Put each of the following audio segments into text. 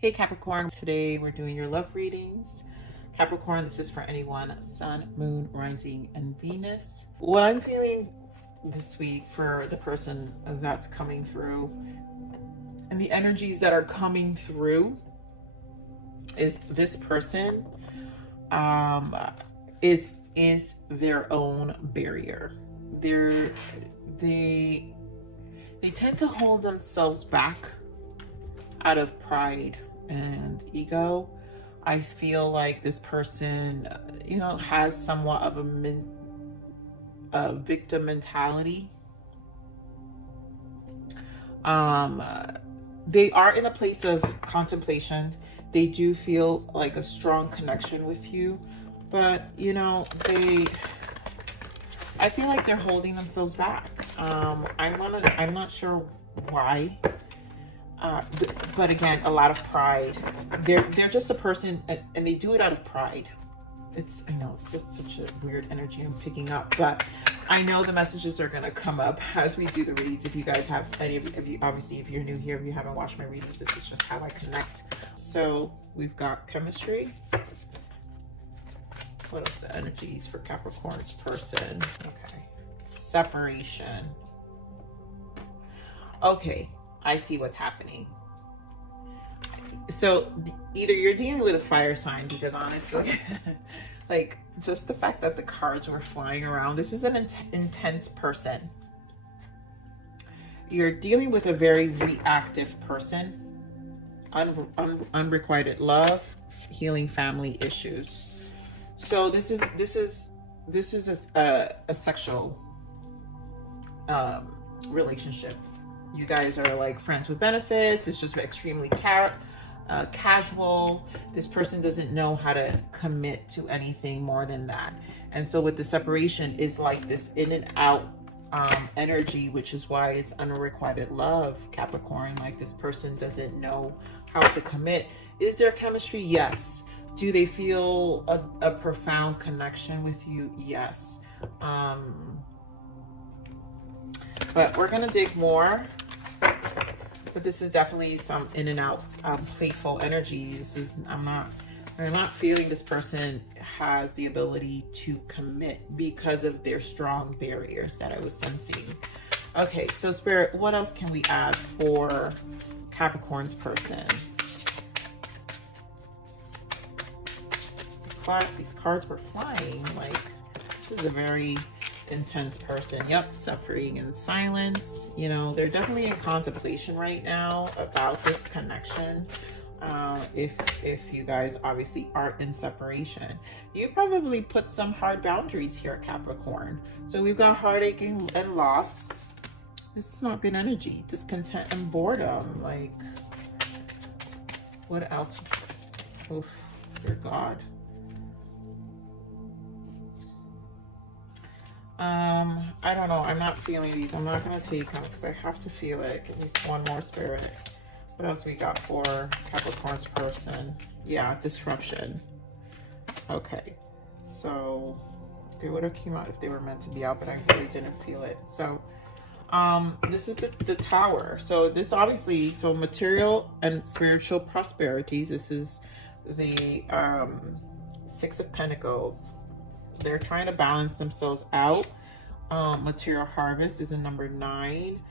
Hey Capricorn, today we're doing your love readings. Capricorn, this is for anyone, Sun, Moon, Rising, and Venus. What I'm feeling this week for the person that's coming through and the energies that are coming through is this person is their own barrier. They tend to hold themselves back out of pride and ego. I feel like this person, has somewhat of a victim mentality. They are in a place of contemplation. They do feel like a strong connection with you, but I feel like they're holding themselves back. I'm not sure why. But again, a lot of pride. They're just a person, and they do it out of pride. I know it's just such a weird energy I'm picking up, but I know the messages are going to come up as we do the reads. If you guys have any of you, obviously, if you're new here, if you haven't watched my readings, this is just how I connect. So we've got chemistry. What else? The energies for Capricorn's person. Okay. Separation. Okay. I see what's happening. So either you're dealing with a fire sign, because honestly, like just the fact that the cards were flying around, this is an intense person. You're dealing with a very reactive person, unrequited love, healing family issues. So this is a sexual relationship. You guys are like friends with benefits. It's just extremely casual. This person doesn't know how to commit to anything more than that. And so with the separation is like this in and out energy, which is why it's unrequited love, Capricorn. Like this person doesn't know how to commit. Is there chemistry? Yes. Do they feel a profound connection with you? Yes. But we're gonna dig more. But this is definitely some in and out playful energy. I'm not feeling this person has the ability to commit because of their strong barriers that I was sensing. Okay, so Spirit, what else can we add for Capricorn's person? These cards were flying. Like, this is a very intense person. Yep, suffering in silence. They're definitely in contemplation right now about this connection. If you guys obviously aren't in separation, you probably put some hard boundaries here, Capricorn. So we've got heartache and loss. This is not good energy. Discontent and boredom. Like, what else? Oof, dear God. I don't know. I'm not feeling these. I'm not going to take them because I have to feel it. Give me one more, Spirit. What else we got for Capricorn's person? Yeah, disruption. Okay. So they would have came out if they were meant to be out, but I really didn't feel it. So this is the Tower. So this obviously, so material and spiritual prosperity. This is the Six of Pentacles. They're trying to balance themselves out. Material harvest is a number 9.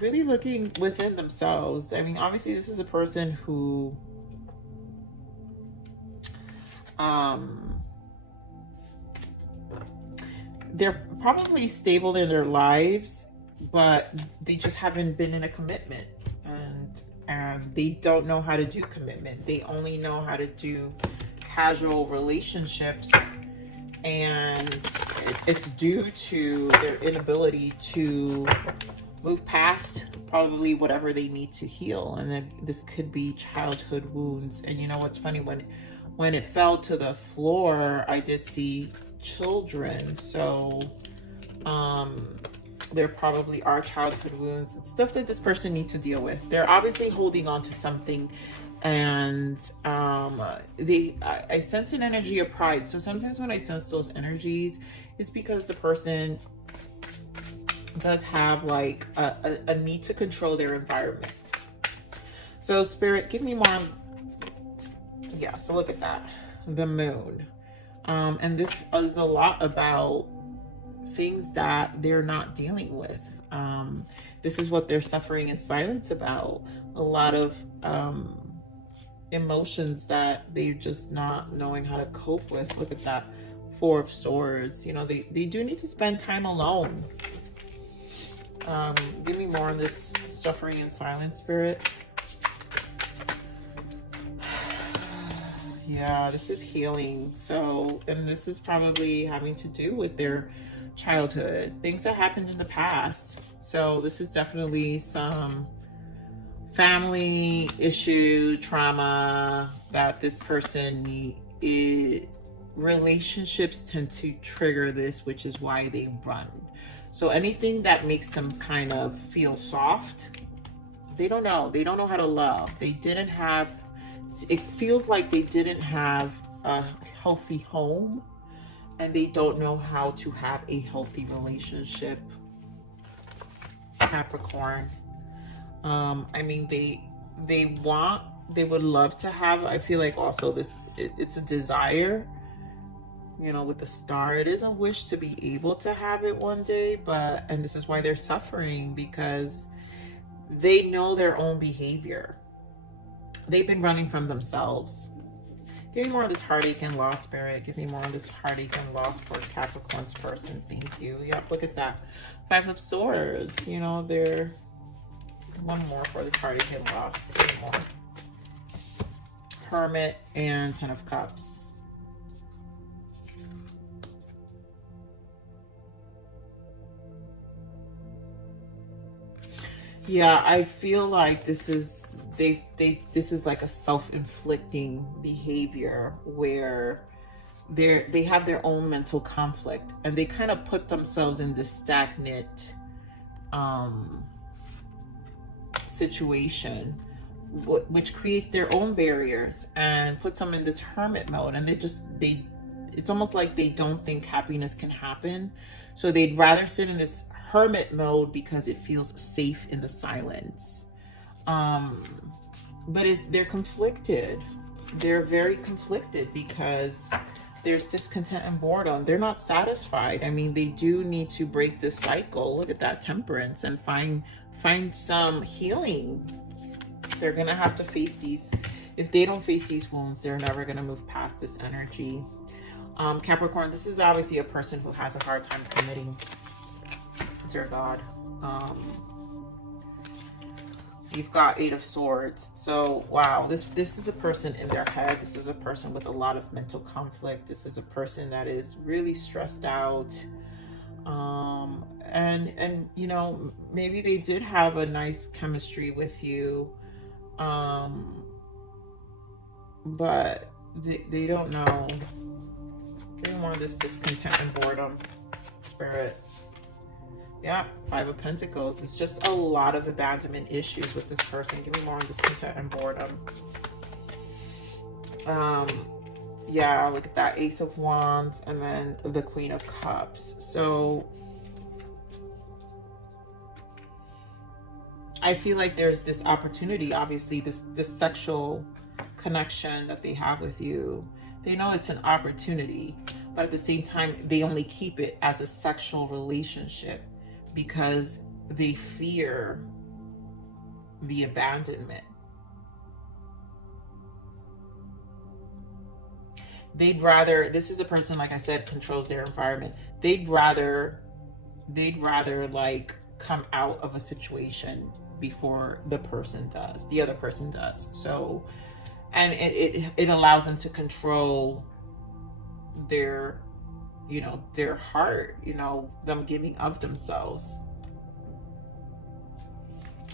Really looking within themselves. I mean, obviously this is a person who they're probably stable in their lives, but they just haven't been in a commitment, and they don't know how to do commitment. They only know how to do casual relationships, and it's due to their inability to move past probably whatever they need to heal. And then this could be childhood wounds. And you know what's funny, when it fell to the floor, I did see children. So there probably are childhood wounds. It's stuff that this person needs to deal with. They're obviously holding on to something, and I sense an energy of pride. So sometimes when I sense those energies, it's because the person does have like a need to control their environment. So Spirit, give me more Yeah, so look at that. The moon. And this is a lot about things that they're not dealing with. This is what they're suffering in silence about. A lot of emotions that they're just not knowing how to cope with. Look at that. Four of Swords. You know, they do need to spend time alone. Give me more on this suffering in silence, Spirit. Yeah, this is healing. So, and this is probably having to do with their childhood, things that happened in the past. So this is definitely some family issue, trauma that this person relationships tend to trigger this, which is why they run. So anything that makes them kind of feel soft, they don't know how to love. They didn't have, it feels like they didn't have a healthy home, and they don't know how to have a healthy relationship. Capricorn. I mean, they would love to have, I feel like also it's a desire, you know, with the star. It is a wish to be able to have it one day, and this is why they're suffering, because they know their own behavior. They've been running from themselves. Give me more of this heartache and loss, Spirit. Give me more of this heartache and loss for Capricorn's person. Thank you. Yep, look at that. Five of Swords. You know, they're... One more for this heartache and loss. Give me more. Hermit and Ten of Cups. Yeah, I feel like this is... this is like a self-inflicting behavior where they have their own mental conflict, and they kind of put themselves in this stagnant situation, which creates their own barriers and puts them in this hermit mode. And it's almost like they don't think happiness can happen, so they'd rather sit in this hermit mode because it feels safe in the silence. But they're conflicted. They're very conflicted because there's discontent and boredom. They're not satisfied. I mean, they do need to break this cycle. Look at that, Temperance, and find some healing. They're gonna have to face these. If they don't face these wounds, they're never gonna move past this energy. Capricorn, this is obviously a person who has a hard time committing. Dear God. You've got Eight of Swords. So, wow, this is a person in their head. This is a person with a lot of mental conflict. This is a person that is really stressed out. And you know, maybe they did have a nice chemistry with you. But they don't know. Give me more of this discontent and boredom, Spirit. Yeah, Five of Pentacles. It's just a lot of abandonment issues with this person. Give me more on discontent and boredom. Yeah, look at that, Ace of Wands, and then the Queen of Cups. So I feel like there's this opportunity, obviously, this sexual connection that they have with you. They know it's an opportunity, but at the same time, they only keep it as a sexual relationship because they fear the abandonment. They'd rather, this is a person, like I said, controls their environment. They'd rather like come out of a situation before the other person does. So, and it allows them to control their, you know, their heart, you know, them giving of themselves.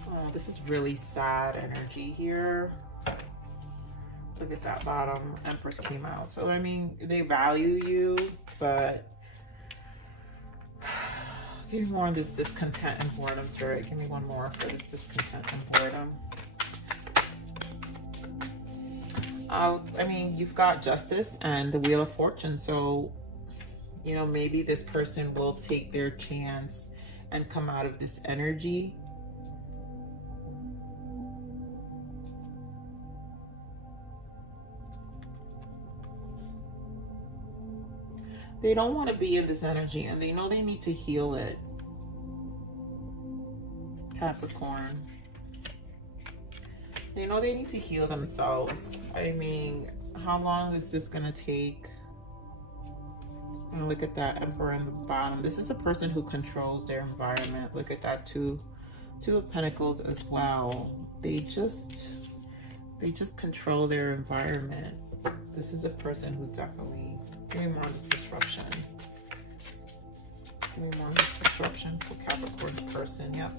Oh, this is really sad energy here. Look at that bottom. Empress came out. So, I mean, they value you, but give me more of this discontent and boredom, Spirit. Give me one more for this discontent and boredom. I mean, you've got Justice and the Wheel of Fortune. So, you know, maybe this person will take their chance and come out of this energy. They don't want to be in this energy, and they know they need to heal it. Capricorn. They know they need to heal themselves. I mean, how long is this going to take? And look at that Emperor in the bottom. This is a person who controls their environment. Look at that Two of Pentacles as well. They just control their environment. This is a person who definitely... Give me more on this disruption. Give me more on this disruption for Capricorn person. Yep.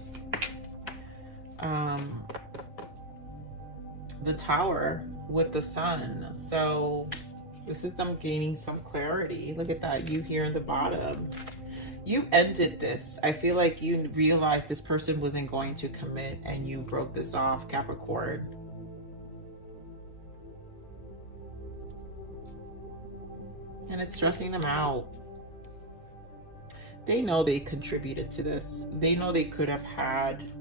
The Tower with the Sun. So this is them gaining some clarity. Look at that. You here in the bottom. You ended this. I feel like you realized this person wasn't going to commit and you broke this off, Capricorn. And it's stressing them out. They know they contributed to this. They know they could have had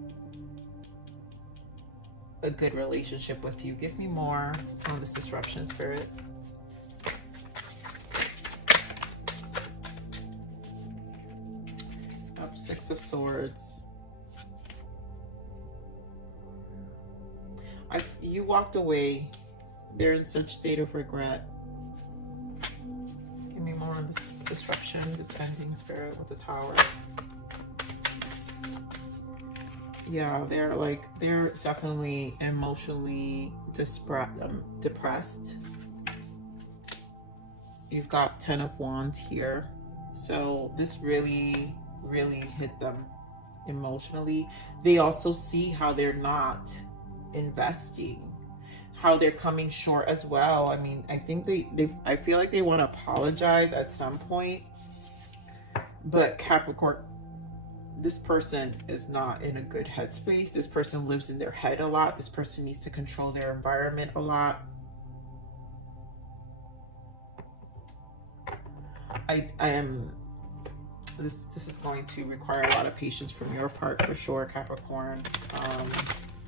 a good relationship with you. Give me more on this disruption, Spirit. Up, Six of Swords. You walked away. They're in such state of regret. Give me more on this disruption, this ending, Spirit, with the Tower. Yeah, they're definitely emotionally depressed. You've got Ten of Wands here. So this really, really hit them emotionally. They also see how they're not investing, how they're coming short as well. I mean, I think I feel like they want to apologize at some point. But Capricorn, this person is not in a good headspace. This person lives in their head a lot. This person needs to control their environment a lot. This is going to require a lot of patience from your part for sure, Capricorn.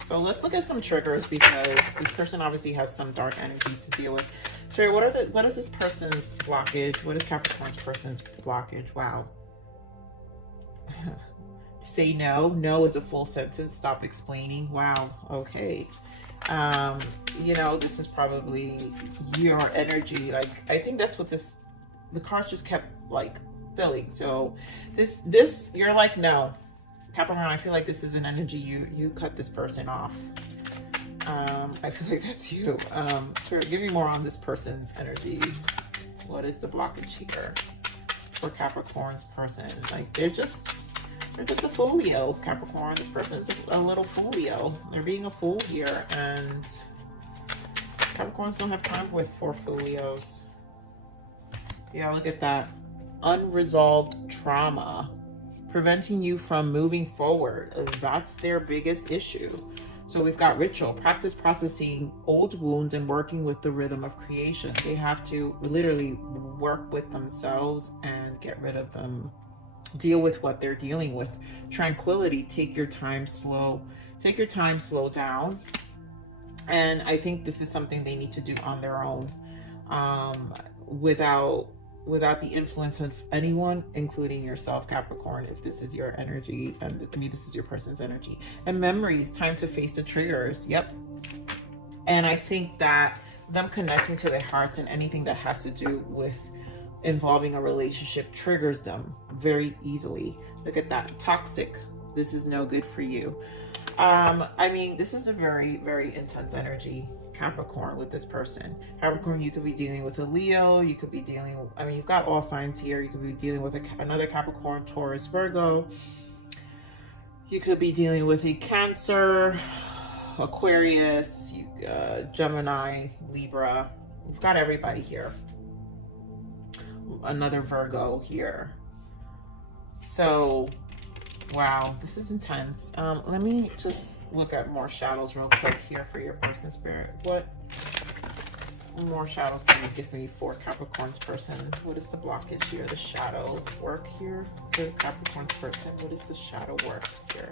So let's look at some triggers, because this person obviously has some dark energies to deal with. Sorry, what is this person's blockage? What is Capricorn's person's blockage? Wow. Say no. No is a full sentence. Stop explaining. Wow. Okay. You know, this is probably your energy. Like, I think that's what the cards just kept like filling. So this you're like, no, Capricorn, I feel like this is an energy you cut this person off. I feel like that's you. So give me more on this person's energy. What is the blockage here for Capricorn's person? Like, they're just a foolio, Capricorn. This person's a little foolio. They're being a fool here, and Capricorns don't have time for foolios. Yeah, look at that. Unresolved trauma, preventing you from moving forward. That's their biggest issue. So we've got ritual, practice processing old wounds and working with the rhythm of creation. They have to literally work with themselves and get rid of them. Deal with what they're dealing with. Tranquility, take your time, slow down. And I think this is something they need to do on their own, without the influence of anyone, including yourself, Capricorn, if this is your energy, and I mean, this is your person's energy. And memories, time to face the triggers. Yep. And I think that them connecting to their hearts and anything that has to do with involving a relationship triggers them very easily. Look at that. Toxic. This is no good for you. I mean, this is a very, very intense energy, Capricorn, with this person. Capricorn, you could be dealing with a Leo. You could be dealing, I mean, you've got all signs here. You could be dealing with another Capricorn, Taurus, Virgo. You could be dealing with a Cancer, Aquarius, Gemini, Libra. You've got everybody here. Another Virgo here. So, wow, this is intense. Let me just look at more shadows real quick here for your person, Spirit. What more shadows can you give me for Capricorn's person? What is the blockage here? The shadow work here for Capricorn's person. What is the shadow work here?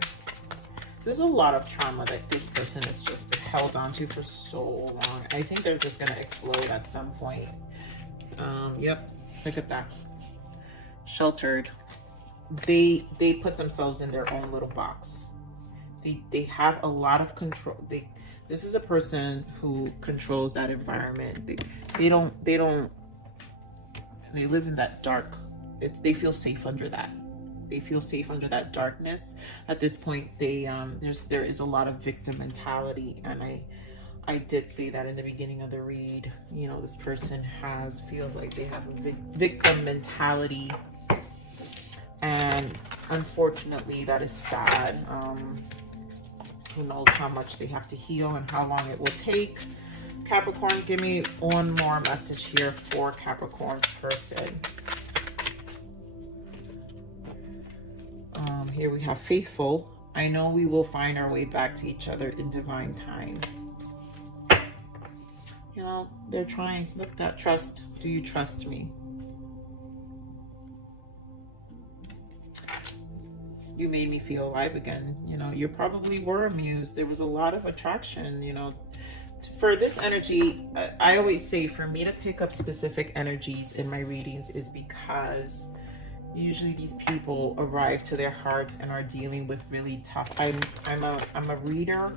There's a lot of trauma that this person has just held on to for so long. I think they're just going to explode at some point. Yep. Look at that. sheltered. They put themselves in their own little box. They have a lot of control. This is a person who controls that environment. They live in that dark. They feel safe under that. They feel safe under that darkness. At this point, there is a lot of victim mentality, and I did say that in the beginning of the read. You know, this person feels like they have a victim mentality, and unfortunately, that is sad. Who knows how much they have to heal and how long it will take. Capricorn, give me one more message here for Capricorn's person. Here we have faithful. I know we will find our way back to each other in divine time. You know, they're trying. Look at that trust. Do you trust me? You made me feel alive again. You know, you probably were amused. There was a lot of attraction, you know. For this energy, I always say for me to pick up specific energies in my readings is because usually these people arrive to their hearts and are dealing with really tough. I'm a reader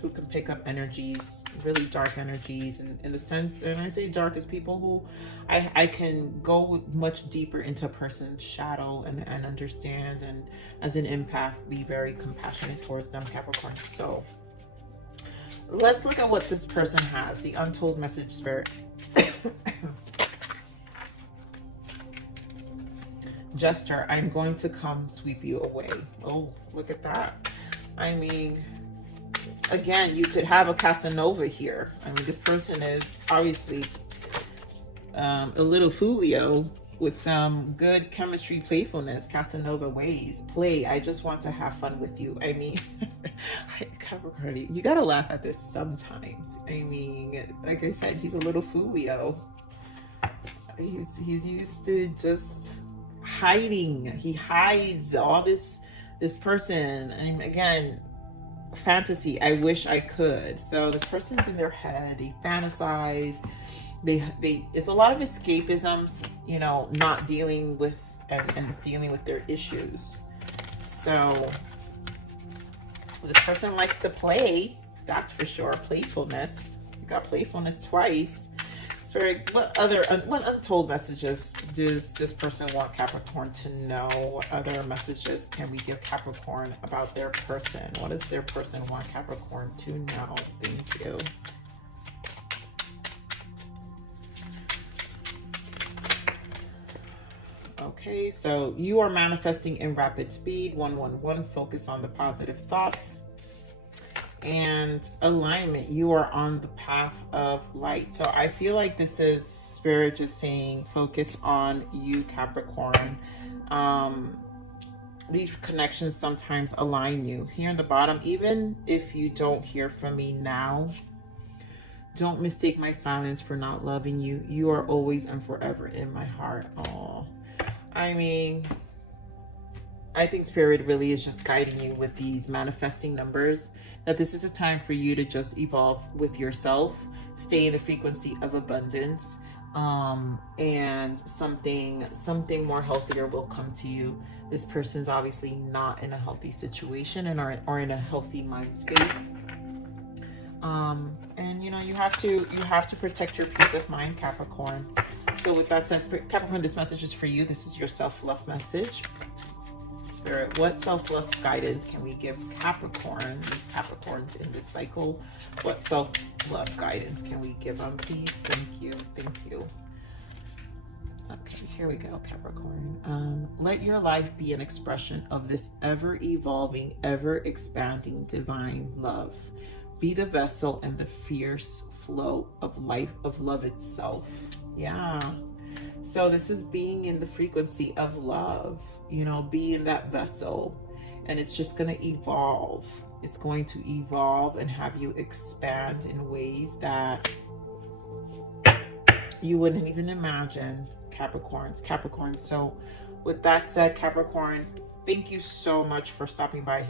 who can pick up energies, really dark energies, in the sense, and I say dark as people who I can go much deeper into a person's shadow and understand, and as an empath be very compassionate towards them, Capricorn. So let's look at what this person has. The untold message, Spirit. Jester, I'm going to come sweep you away. Oh, look at that. I mean, again, you could have a Casanova here. I mean, this person is obviously a little Fulio with some good chemistry, playfulness, Casanova ways. Play, I just want to have fun with you. I mean, Capricorn, you gotta laugh at this sometimes. I mean, like I said, he's a little Fulio. He's used to just hiding. He hides all this person, and again, fantasy. I wish I could. So this person's in their head. They fantasize. It's a lot of escapisms, you know, not dealing with and dealing with their issues. So this person likes to play, that's for sure. Playfulness. You got playfulness twice. Spirit, what untold messages does this person want Capricorn to know? What other messages can we give Capricorn about their person? What does their person want Capricorn to know? Thank you. Okay, so you are manifesting in rapid speed. 111, focus on the positive thoughts. And alignment, you are on the path of light. So I feel like this is Spirit just saying focus on you, Capricorn. These connections sometimes align you. Here in the bottom, even if you don't hear from me now, don't mistake my silence for not loving you. You are always and forever in my heart. Oh, I mean, I think Spirit really is just guiding you with these manifesting numbers, that this is a time for you to just evolve with yourself, stay in the frequency of abundance, and something more healthier will come to you. This person's obviously not in a healthy situation and are in a healthy mind space. And you know, you have to protect your peace of mind, Capricorn. So with that said, Capricorn, this message is for you. This is your self-love message. Spirit, what self-love guidance can we give Capricorn, these Capricorns in this cycle? What self-love guidance can we give them, please? Thank you. Thank you. Okay, here we go, Capricorn. Let your life be an expression of this ever-evolving, ever-expanding divine love. Be the vessel and the fierce flow of life, of love itself. Yeah. So this is being in the frequency of love, you know, be in that vessel, and it's just going to evolve. It's going to evolve and have you expand in ways that you wouldn't even imagine, Capricorn. So with that said, Capricorn, thank you so much for stopping by